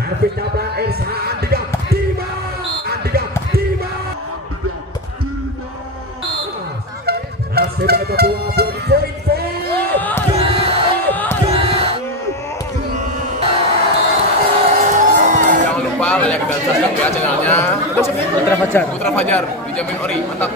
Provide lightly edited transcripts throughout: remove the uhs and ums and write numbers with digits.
servis cabang Irsa Andika Dima masih mereka dua belum poin. Jangan lupa like dan subscribe ya channelnya Putra Fajar dijamin ori, mantap.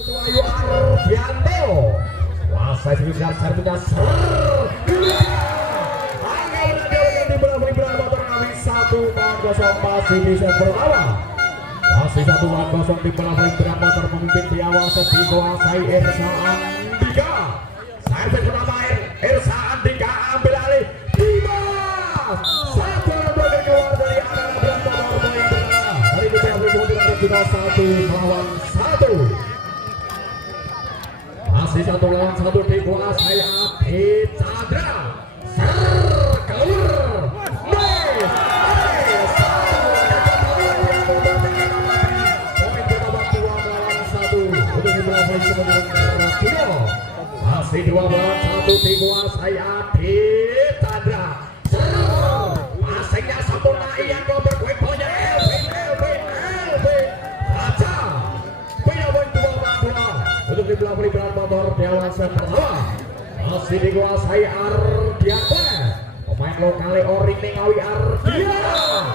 Wahyu Ardianto kuasa sekitar servisnya masih di set pertama, masih 1-0 di belakang berat motor pemimpin di awal set dikuasai Irsa Andika. Servis pertama Irsa Andika ambil alih Dimas, 1-2 keluar dari arah berat motor poin tengah dari beberapa dengan kita 1-1. Masih 1-1 dikuasai Adi Chandra. Masih 2-1 dikuasai Adi Chandra. Masingnya sempurna Ian Gober Wemponya Elvin Raja. Punya poin 2-2 untuk dibelakang berat motor dewasa pertama. Masih dikuasai Ardianto. Pemain lokal Ori Nengawi Ardian.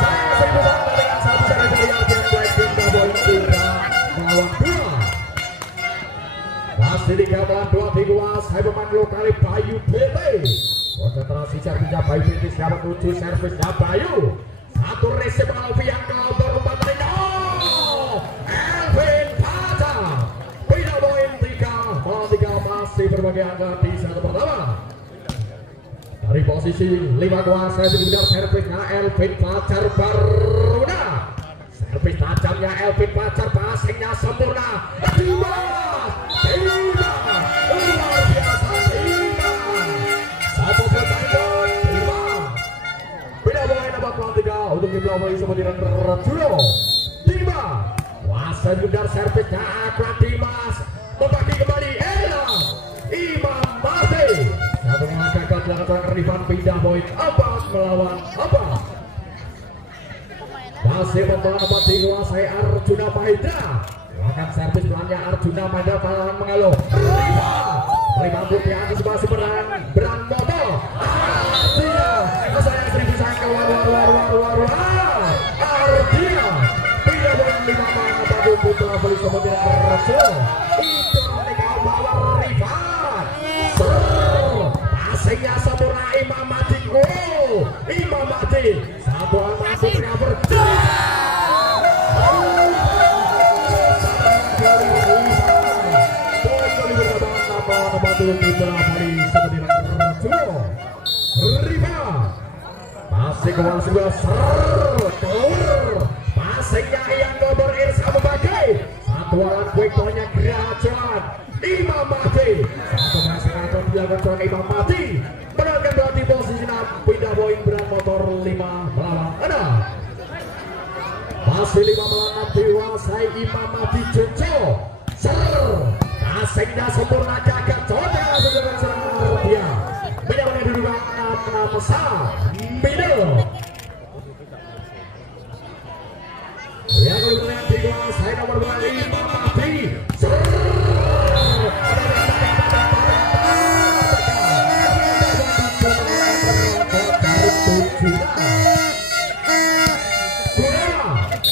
Saya seribu bangga dengan satu cara dari Ardian Black Pindah poin 3 melawan 2. Masih 3-2 dikuasai pemain lokal Bayu BT. Konsentrasi servisnya Bayu BT siapa 7 servisnya Bayu. Satu resep Alfian counter umpan Rino. Elvin Paca. Pindah poin 3 masih berbagai angka di satu pertama. Dari posisi 5 kuasa sekitar servisnya Elvin Pacar Baruna. Servis tajamnya Elvin Pacar, passingnya sempurna. Dimas luar biasa Dimas. Satu pertandingan Dimas. Beda poin dapat pelan 3 untuk dibelakang seperti Rajulo. Dimas kuasa sekitar servisnya Akra Dimas. Membagi kembali Elang Imam Mati. Satu mengangkat belakang Rifan pindah poin 4 melawan 4. Masih membawa nomor dikuasai Arjuna Mahendra. Bahkan servis pelannya Arjuna Mahendra palang mengaluh. Rifan mampu diantisipasi beran motor. Arjuna saya seribu sayang keluar Arjuna pindah poin 5 melawan Putra Beli seperti Rasul. Itu mereka bawa Rifan. Passingnya sempurna Imam Mati. Imam Mati satu masuk cover. Masih ke bawah sebelah keluar. Passingnya Ian Gober Irsa membagai. Satu alat quick point-nya Grajuan Imam Mati. Satu masih akan dilakukan Imam Mati. Menangkan berarti posisi 6. Pindah poin berat motor 5 melawan 6. Masih 5 melawan 6 dikuasai Imam Mati Jojo. Passingnya sempurna jagat Jojo segera serang dia. Pindah poin dudukan 6 besar. Middle. Yang kemudian dikuasai nomor 2 Imam Mati.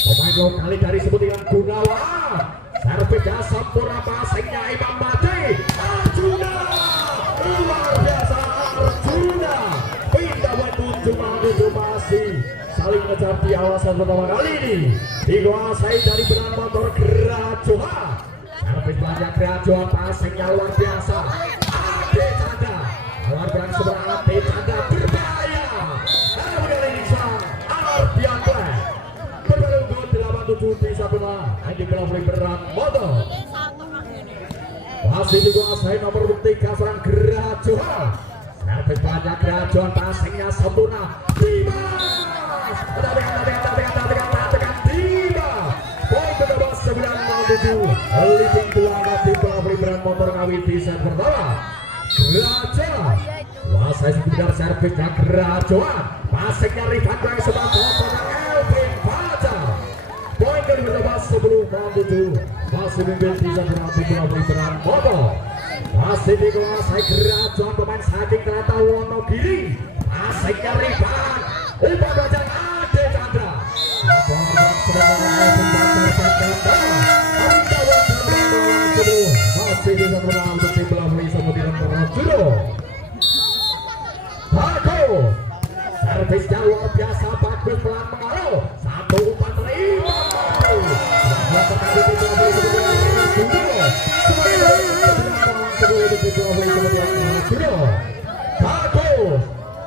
Pemain lokal dari sebutan Gunawan. Servisnya sempurna, passingnya Imam Mati. Arjuna luar biasa Arjuna. Pindah buat 7 masih saling mengejar di awasan pertama kali ini. Dikuasai dari beran motor Grajuan. Servis banyak Grajuan, passingnya luar biasa. Ade Chandra luar berani sebelah Ade Chandra berbahaya. Kemudian ini sang Ardianto berbalik gol 8-7 di satu lah. Ini belakang beran motor. Masih dikuasai nomor 3 serang Grajuan. servis banyak Kerajaan passingnya sempurna. Dimas tekan Dimas. Poin kedua 9-7. Leading to angka tim bola voli berat motor Ngawi di set pertama. Kerajaan Wasai sekedar servisnya Kerajaan. Passingnya Rifan Bang sebab motornya Elvin Fajar. Poin kedua 10-7. Masih memimpin di set pertama tim bola voli berat motor. Masih dikuasai Kerajaan pemain saking Kereta Wonogiri. Passingnya Rifan. Umpan belajar Ade Chandra. Masih bisa menang untuk tim bola voli Samudera Judo. Bagus. Servisnya luar biasa bagus pelan mengaruh. Satu umpan terima. Bagus.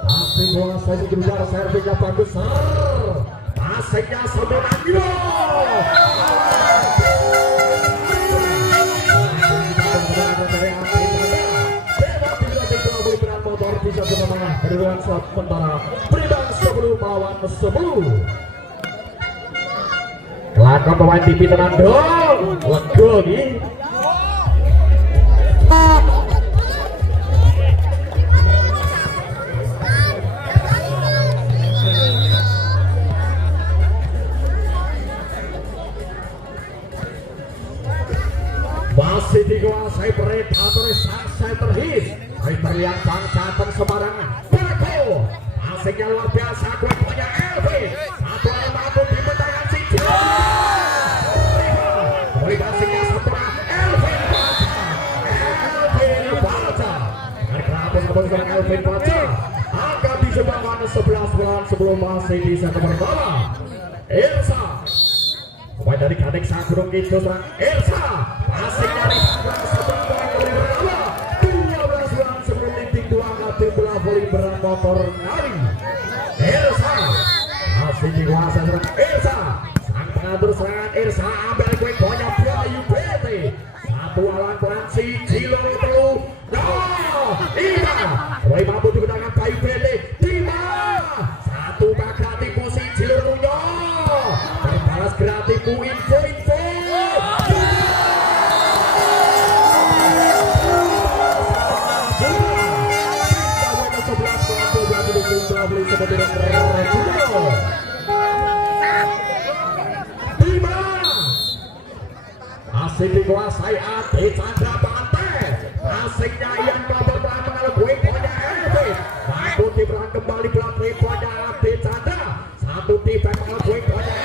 Masih menguasai keluar servisnya bagus. Passingnya sempurna. Bisa menang kedudukan sementara berimbang 10-10. Kelakon pemain TV tenan dong. Lego nih. Masih dikuasai Predator sang center hit. Terlihat Bang Jateng sembarangan. Bago. Passingnya luar biasa. Kuenya Elvin. Satu lawan satu di bentangan si Kembali passingnya sempurna. Elvin Baca. Elvin Baca. Dari Kratos kembali ke Elvin Baca. Angka di sebelah 11 sebelum masih di set pertama. Irsa. Pemain dari Kadek Sakurung itu serang Irsa. Passingnya Rifan sebelah poin kembali pertama. Tim bola voli berat motor Ngawi. Irsa masih dikuasai serang Irsa. Sang pengatur serangan Irsa ambil kue poinnya Bayu BT. Satu lawan pelan si Jilo telu. Ida Roy mampu digunakan Bayu BT. Dima satu bak gratisku si Jilo Runyo. Terbalas gratisku info. Masih dikuasai Ade Chandra Bante. Passingnya Ian Babel pelan mengalir kue poinnya Elvin. Satu tim berang kembali pelan kue poinnya Ade Chandra. Satu tim mengalir kue poinnya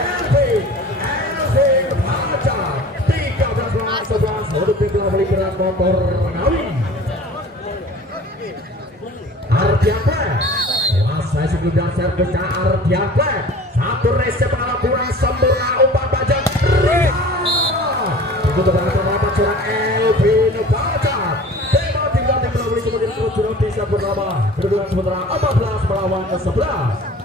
Elvin. Elvin Baca. 13-11 untuk tim bola voli berat motor Ngawi. Ardian Black. Wasai sekedar servisnya Ardian Black. Satu race mengalir kurang sempurna umpan bajak. Itu terdapat curang Elvin Baca. Tema tim bola voli kemudian terus di set pertama. Kedudukan sementara 14-11.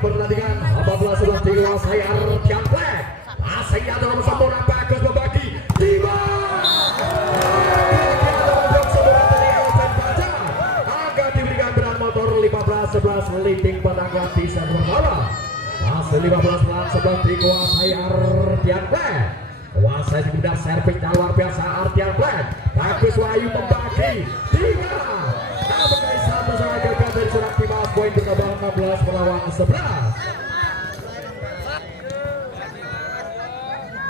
Pertandingan 14-11 dikuasai Ardian Black. Passingnya dalam sempurna bagus membagi Dima. Angka diberikan berat motor 15-11 leading petangga di set pertama. Masih 15-11 dikuasai Ardian Black. Kuasai sekedar servisnya luar biasa Ardian Black. Bagus Wahyu membagi Dima. Namun satu sama gagal dari serang Dimas. Poin berkembang 16-11.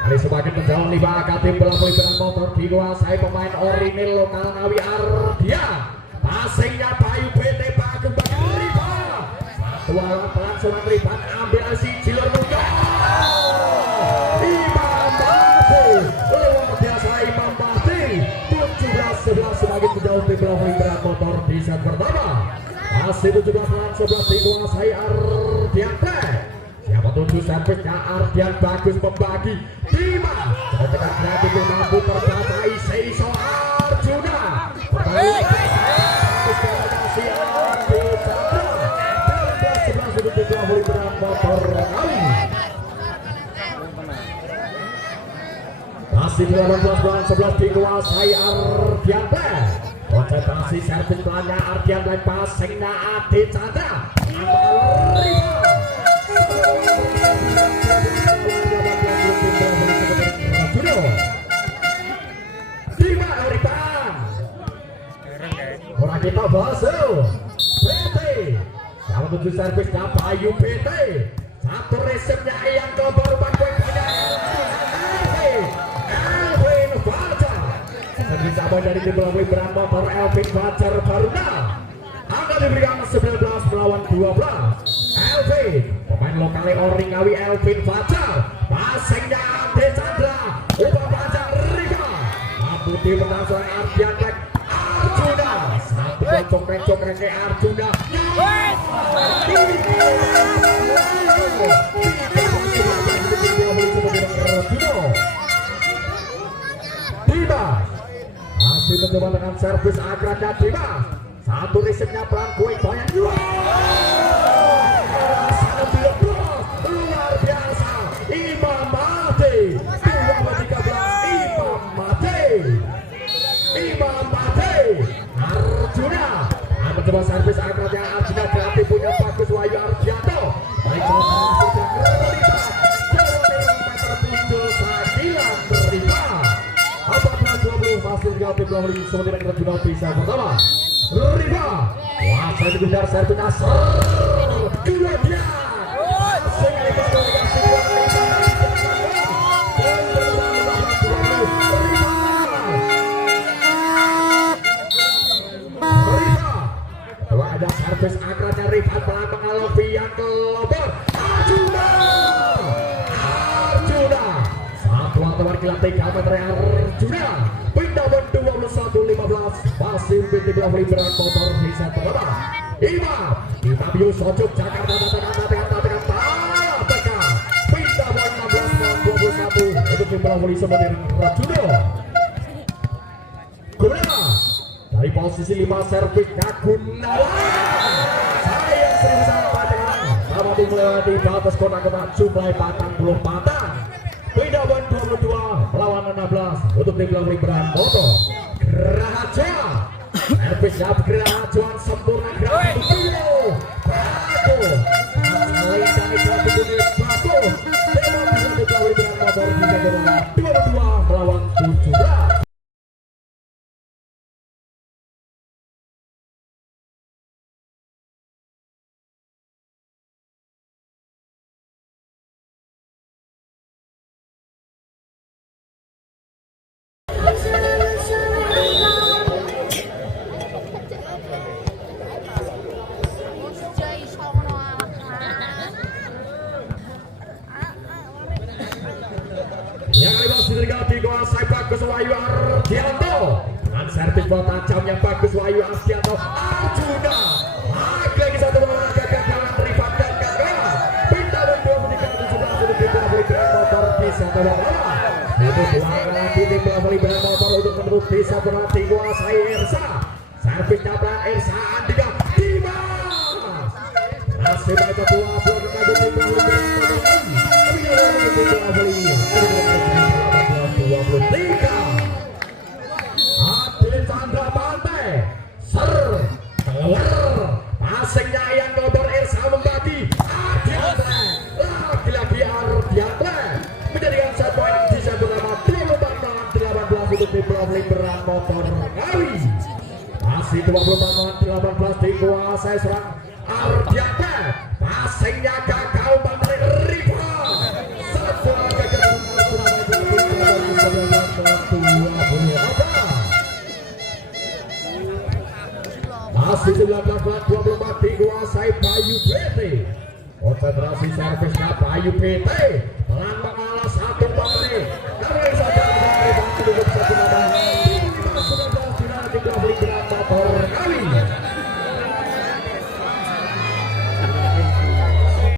Kali semakin menjauh 5 angka tim bola voli berat motor dikuasai pemain Orinil lokal Ngawi Ardian. Passingnya Bayu BT bagus bagi Rifan. Satu lawan pelan seorang Rifan ambil si Jilor Nunyo. Imam Bahti luar biasa Imam Bahti. 17-11 semakin menjauh tim bola voli berat motor di set pertama. Masih 17 lawan 11 dikuasai Ardian Black. Siapa tuju servisnya Ardian bagus membagi Dimas. Tekan kreatif mampu terbatai Seiso Arjuna. Masih 18 lawan 11 dikuasai Ardian Black. Konsentrasi servis pelannya Ardian Black passingnya Adi Chandra. Orang kita basuh PT sama 7 servisnya Bayu PT. Satu resepnya yang ke baru bantuan punya Elvin Fajar. Sama dari tim melalui beran motor Elvin Fajar Baruna. Angka diberikan 19 melawan 12. Elvin pemain lokal Oring Ngawi Elvin Fajar. Passingnya Ade Chandra. Ubah Fajar Riva. Mampu dimenang seorang Ardian Black. Arjuna satu kencok ke Arjuna. Dimas masih mencoba dengan servis agaknya Dimas. Satu resepnya pelan kue banyak. Luar biasa Imam Mati 2-13 Imam Mati Arjuna mencoba servis agaknya Arjuna kreatif punya bagus Wahyu Ardianto. Baik masih 30 sementara kita sudah bisa pertama Riva wasa dikejar servis Nasr kedua dia ada servis agaknya Riva pelan mengalami yang kelompok Arjuna satu lawan kila 3 meter Arjuna pindah 21-15 masih binti belah berat motor di set pertama Imam Yusuf Jakarta tekan pindah 16-21 untuk tim belah voli sementara Arjuna. Gunawan dari posisi 5 servis Gunawan sayang serius sampai dengan sama tim melewati batas kotak ketat jumlah patang belum patang. Pindah 22 melawan 16 untuk tim belah berat motor Raja. Servis Gerajuan sempurna bagus melintang kreatif unit bagus dengan tim belah berat motor bisa 22 melawan 17. Dikuasai bagus Wahyu Ardianto dengan servis bola tajam yang bagus Wahyu Ardianto. Arjuna lagi satu bola kegagalan Rifat dan gagal pindah 23-17 untuk tim belah motor bisa terbawa itu lagi tim belah motor untuk menutup bisa berhenti kuasai Ersa servisnya pelan Ersa Andika Dimas masih baik kedua blok untuk tim belah motor Ade Chandra Pantai passingnya yang nomor Ersa membagi Ardian lagi-lagi Ardian menjadikan set poin di set pertama 24-18 untuk tim berat motor Ngawi. Masih 24-18 dikuasai seorang Ardian passingnya gagal Pantai Riva masih 19-24 dikuasai Bayu PT. Konsentrasi servisnya Bayu PT